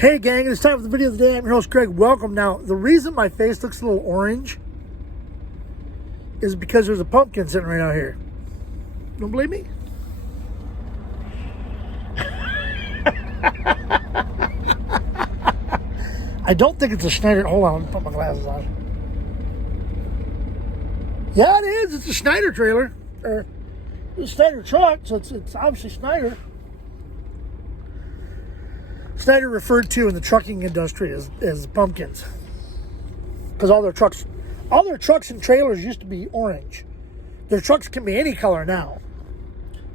Hey gang, it's time for the video of the day. I'm your host Greg. Welcome. Now, the reason my face looks a little orange is because there's a pumpkin sitting right out here. Don't believe me? I don't think it's a Schneider. Hold on, let me put my glasses on. Yeah, it is. It's a Schneider trailer. Or a Schneider truck, so it's obviously Schneider. Schneider referred to in the trucking industry as pumpkins, because all their trucks and trailers used to be orange. Their trucks can be any color now.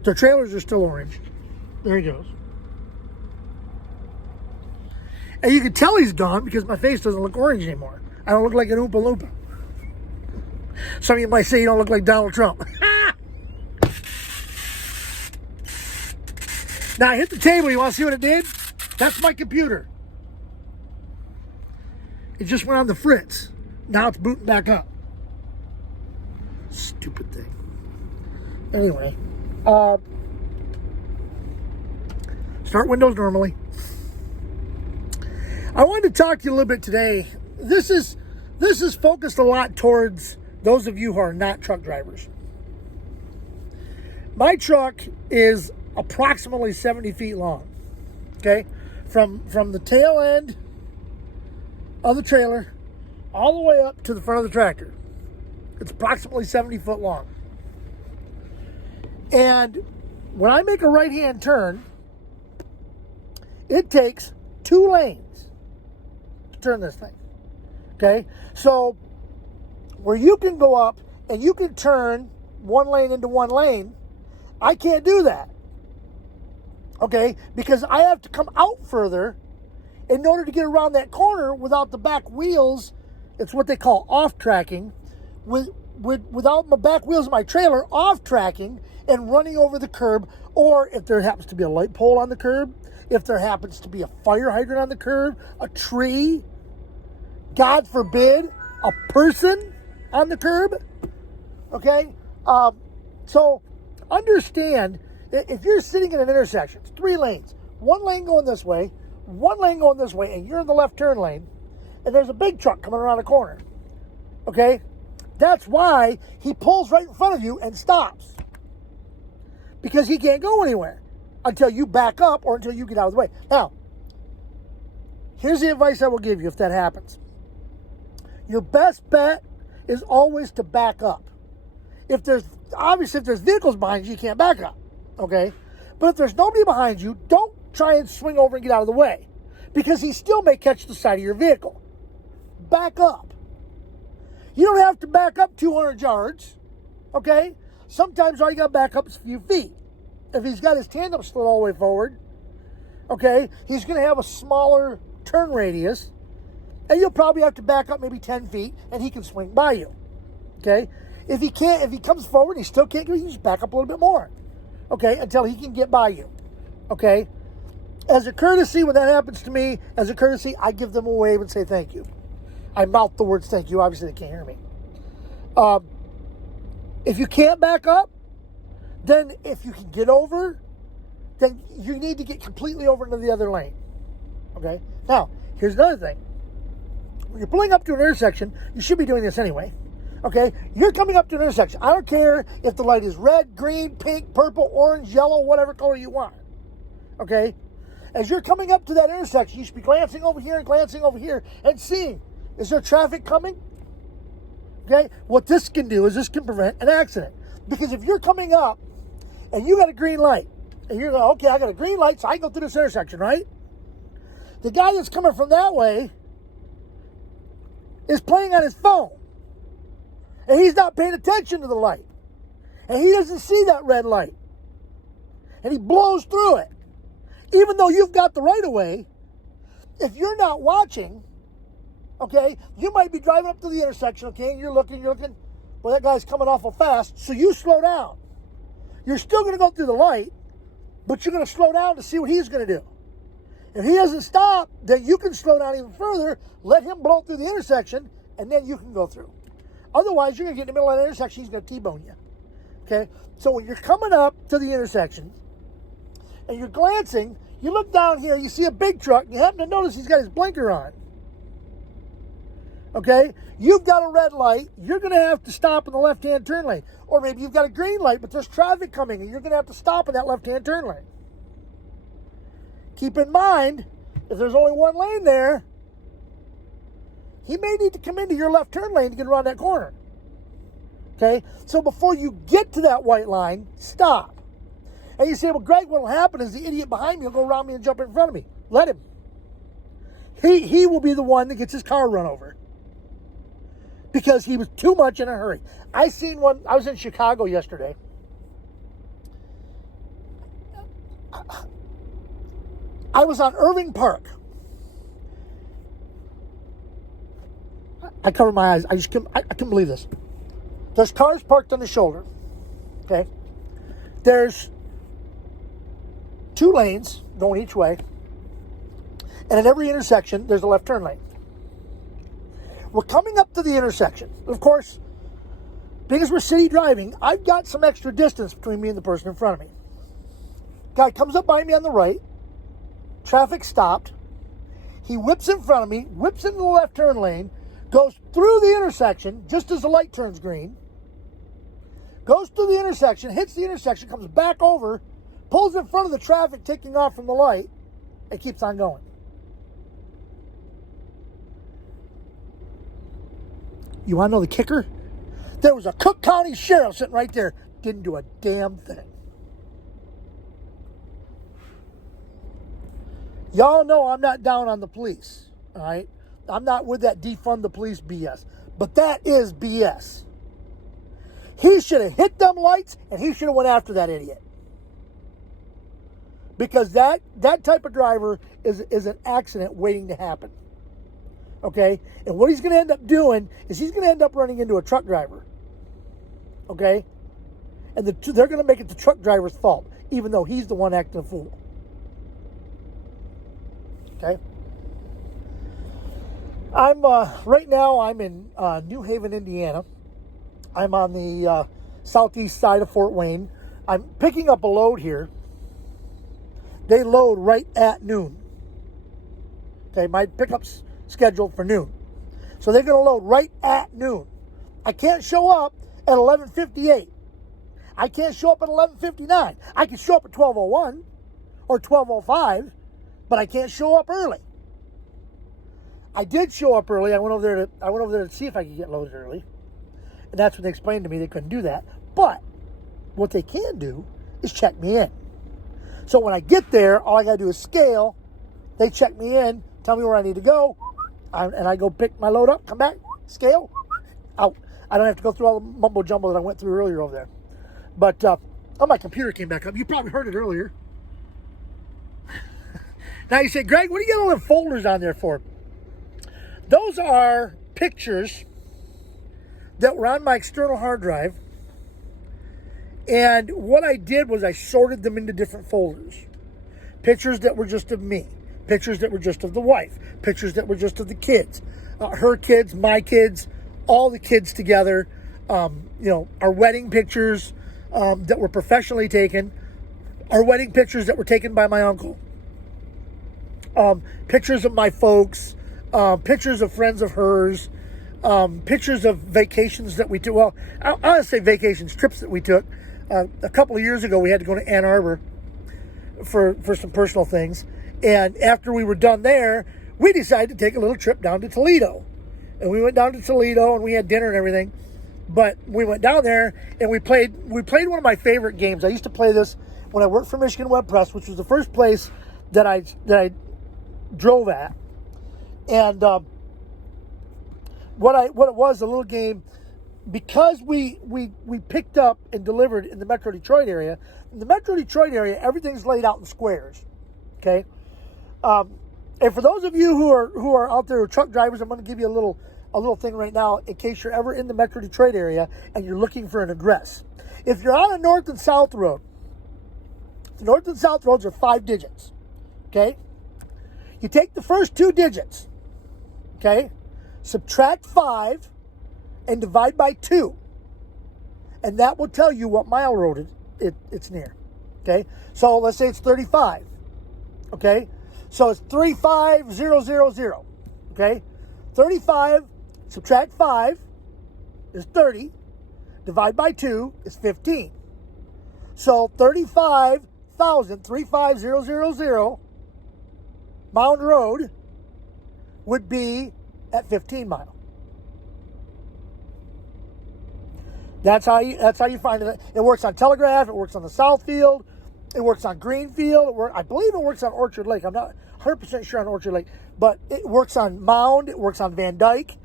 Their trailers are still orange. There he goes. And you can tell he's gone because my face doesn't look orange anymore. I don't look like an Oompa Loompa. Some of you might say you don't look like Donald Trump. Now I hit the table. You want to see what it did? That's my computer. It just went on the fritz. Now it's booting back up. Stupid thing. Anyway, start Windows normally. I wanted to talk to you a little bit today. This is focused a lot towards those of you who are not truck drivers. My truck is approximately 70 feet long. Okay? From the tail end of the trailer all the way up to the front of the tractor. It's approximately 70 foot long. And when I make a right-hand turn, it takes 2 lanes to turn this thing. Okay? So where you can go up and you can turn 1 lane into 1 lane, I can't do that. Okay, because I have to come out further in order to get around that corner without the back wheels. It's what they call off tracking. Without my back wheels of my trailer off tracking and running over the curb, or if there happens to be a light pole on the curb, if there happens to be a fire hydrant on the curb, a tree, God forbid, a person on the curb. Okay, so understand. If you're sitting in an intersection, it's 3 lanes, 1 lane going this way, 1 lane going this way, and you're in the left turn lane, and there's a big truck coming around the corner, okay? That's why he pulls right in front of you and stops. Because he can't go anywhere until you back up or until you get out of the way. Now, here's the advice I will give you if that happens. Your best bet is always to back up. If there's vehicles behind you, you can't back up. Okay? But if there's nobody behind you, don't try and swing over and get out of the way, because he still may catch the side of your vehicle. Back up. You don't have to back up 200 yards. Okay? Sometimes all you got to back up is a few feet. If he's got his tandem slid all the way forward, okay, he's going to have a smaller turn radius, and you'll probably have to back up maybe 10 feet, and he can swing by you. Okay? If he comes forward and he still can't go, you just back up a little bit more. Okay, until he can get by you. Okay? As a courtesy, when that happens to me, as a courtesy, I give them a wave and say thank you. I mouth the words thank you. Obviously, they can't hear me. If you can't back up, then if you can get over, then you need to get completely over into the other lane. Okay? Now, here's another thing. When you're pulling up to an intersection, you should be doing this anyway. Okay, you're coming up to an intersection. I don't care if the light is red, green, pink, purple, orange, yellow, whatever color you want. Okay, as you're coming up to that intersection, you should be glancing over here and seeing, is there traffic coming? Okay, what this can do is this can prevent an accident. Because if you're coming up and you got a green light, and you're like, okay, I got a green light, so I can go through this intersection, right? The guy that's coming from that way is playing on his phone. And he's not paying attention to the light. And he doesn't see that red light. And he blows through it. Even though you've got the right of way, if you're not watching, okay, you might be driving up to the intersection, okay, and you're looking, well, that guy's coming awful fast, so you slow down. You're still going to go through the light, but you're going to slow down to see what he's going to do. If he doesn't stop, then you can slow down even further, let him blow through the intersection, and then you can go through. Otherwise, you're going to get in the middle of that intersection, he's going to T-bone you. Okay? So when you're coming up to the intersection and you're glancing, You look down here, you see a big truck, and you happen to notice he's got his blinker on. Okay? You've got a red light, you're going to have to stop in the left-hand turn lane. Or maybe you've got a green light, but there's traffic coming, and you're going to have to stop in that left-hand turn lane. Keep in mind, if there's only one lane there, he may need to come into your left turn lane to get around that corner. Okay? So before you get to that white line, stop. And you say, well, Greg, what will happen is the idiot behind me will go around me and jump in front of me. Let him. He will be the one that gets his car run over. Because he was too much in a hurry. I seen one, I was in Chicago yesterday. I was on Irving Park. I covered my eyes. I couldn't believe this. There's cars parked on the shoulder. Okay. There's 2 lanes going each way. And at every intersection, there's a left turn lane. We're coming up to the intersection. Of course, because we're city driving, I've got some extra distance between me and the person in front of me. Guy comes up behind me on the right. Traffic stopped. He whips in front of me, whips into the left turn lane, goes through the intersection just as the light turns green, goes through the intersection, hits the intersection, comes back over, pulls in front of the traffic taking off from the light, and keeps on going. You want to know the kicker? There was a Cook County sheriff sitting right there. Didn't do a damn thing. Y'all know I'm not down on the police, all right? I'm not with that defund the police BS. But that is BS. He should have hit them lights, and he should have went after that idiot. Because that type of driver is an accident waiting to happen. Okay? And what he's going to end up doing is he's going to end up running into a truck driver. Okay? And they're going to make it the truck driver's fault, even though he's the one acting a fool. Okay? Right now I'm in New Haven, Indiana. I'm on the southeast side of Fort Wayne. I'm picking up a load here. They load right at noon. Okay, my pickup's scheduled for noon. So they're going to load right at noon. I can't show up at 11:58. I can't show up at 11:59. I can show up at 12:01 or 12:05, but I can't show up early. I did show up early. I went over there to see if I could get loaded early. And that's when they explained to me they couldn't do that. But what they can do is check me in. So when I get there, all I got to do is scale. They check me in, tell me where I need to go, and I go pick my load up, come back, scale, out. I don't have to go through all the mumbo jumbo that I went through earlier over there. But my computer came back up. You probably heard it earlier. Now you say, Greg, what do you got all the folders on there for? Those are pictures that were on my external hard drive. And what I did was I sorted them into different folders. Pictures that were just of me. Pictures that were just of the wife. Pictures that were just of the kids. Her kids, my kids, all the kids together. Our wedding pictures that were professionally taken. Our wedding pictures that were taken by my uncle. Pictures of my folks. Pictures of friends of hers. Pictures of vacations that we took. Well, I want to say vacations, trips that we took. A couple of years ago, we had to go to Ann Arbor for some personal things. And after we were done there, we decided to take a little trip down to Toledo. And we went down to Toledo and we had dinner and everything. But we went down there and we played one of my favorite games. I used to play this when I worked for Michigan Web Press, which was the first place that I drove at. And what it was, a little game, because we picked up and delivered in the Metro Detroit area. In the Metro Detroit area, everything's laid out in squares. Okay? And for those of you who are out there who are truck drivers, I'm going to give you a little thing right now in case you're ever in the Metro Detroit area and you're looking for an address. If you're on a north and south road, the north and south roads are 5 digits. Okay? You take the first 2 digits. Okay? Subtract 5 and divide by 2. And that will tell you what mile road it's near. Okay? So let's say it's 35. Okay? So it's 35000. Okay? 35 subtract 5 is 30. Divide by 2 is 15. So 35,000 Mound Road would be at 15 mile. That's how you find it. It works on Telegraph. It works on the Southfield. It works on Greenfield. I believe it works on Orchard Lake. I'm not 100% sure on Orchard Lake, but it works on Mound. It works on Van Dyke.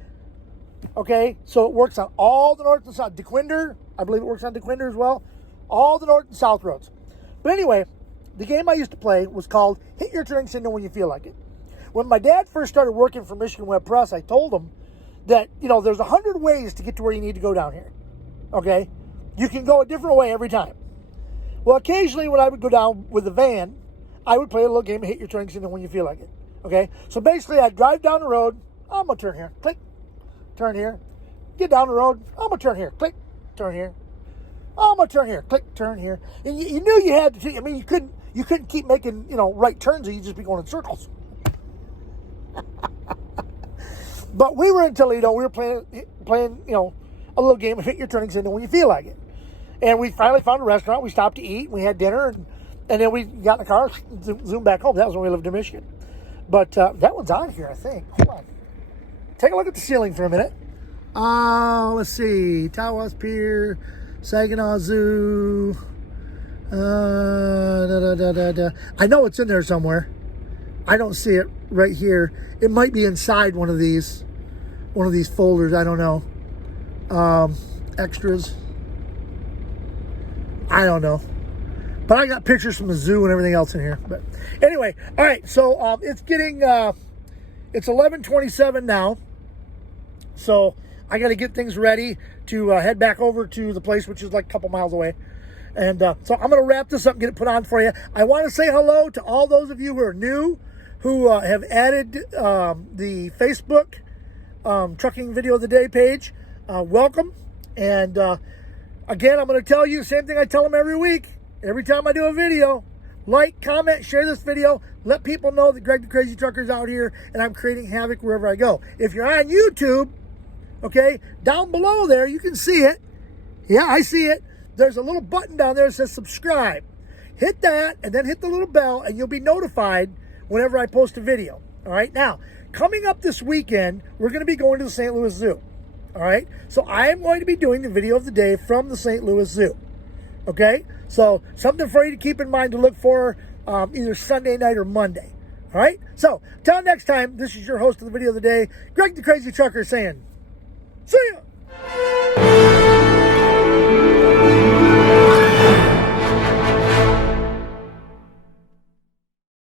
Okay, so it works on all the north and south. DeQuinder, I believe it works on DeQuinder as well. All the north and south roads. But anyway, the game I used to play was called Hit Your Turning Signal When You Feel Like It. When my dad first started working for Michigan Web Press, I told him that, there's 100 ways to get to where you need to go down here. Okay? You can go a different way every time. Well, occasionally when I would go down with the van, I would play a little game of Hit Your Turning Signal When You Feel Like It. Okay? So basically, I'd drive down the road. I'm going to turn here. Click. Turn here. Get down the road. I'm going to turn here. Click. Turn here. I'm going to turn here. Click. Turn here. And you knew you had to. I mean, you couldn't keep making, right turns, or you'd just be going in circles. But we were in Toledo. We were playing, a little game of Hit Your Turning Signal When You Feel Like It. And we finally found a restaurant. We stopped to eat. We had dinner, and then we got in the car, zoomed back home. That was when we lived in Michigan. But that one's on here, I think. Hold on. Take a look at the ceiling for a minute. Let's see. Tawas Pier, Saginaw Zoo. I know it's in there somewhere. I don't see it right here. It might be inside one of these folders. I don't know. Extras. I don't know. But I got pictures from the zoo and everything else in here. But anyway, all right. So it's getting it's 11:27 now. So I got to get things ready to head back over to the place, which is like a couple miles away. And so I'm going to wrap this up and get it put on for you. I want to say hello to all those of you who are new, who have added the Facebook Trucking Video of the Day page. Welcome. And again, I'm going to tell you the same thing I tell them every week. Every time I do a video, like, comment, share this video. Let people know that Greg the Crazy Trucker is out here and I'm creating havoc wherever I go. If you're on YouTube, okay, down below there, you can see it. Yeah, I see it. There's a little button down there that says subscribe. Hit that and then hit the little bell and you'll be notified whenever I post a video. All right, now, coming up this weekend, we're going to be going to the St. Louis Zoo. All right, so I am going to be doing the video of the day from the St. Louis Zoo. Okay, so something for you to keep in mind to look for either Sunday night or Monday. All right, so until next time, this is your host of the video of the day, Greg the Crazy Trucker, saying, see ya!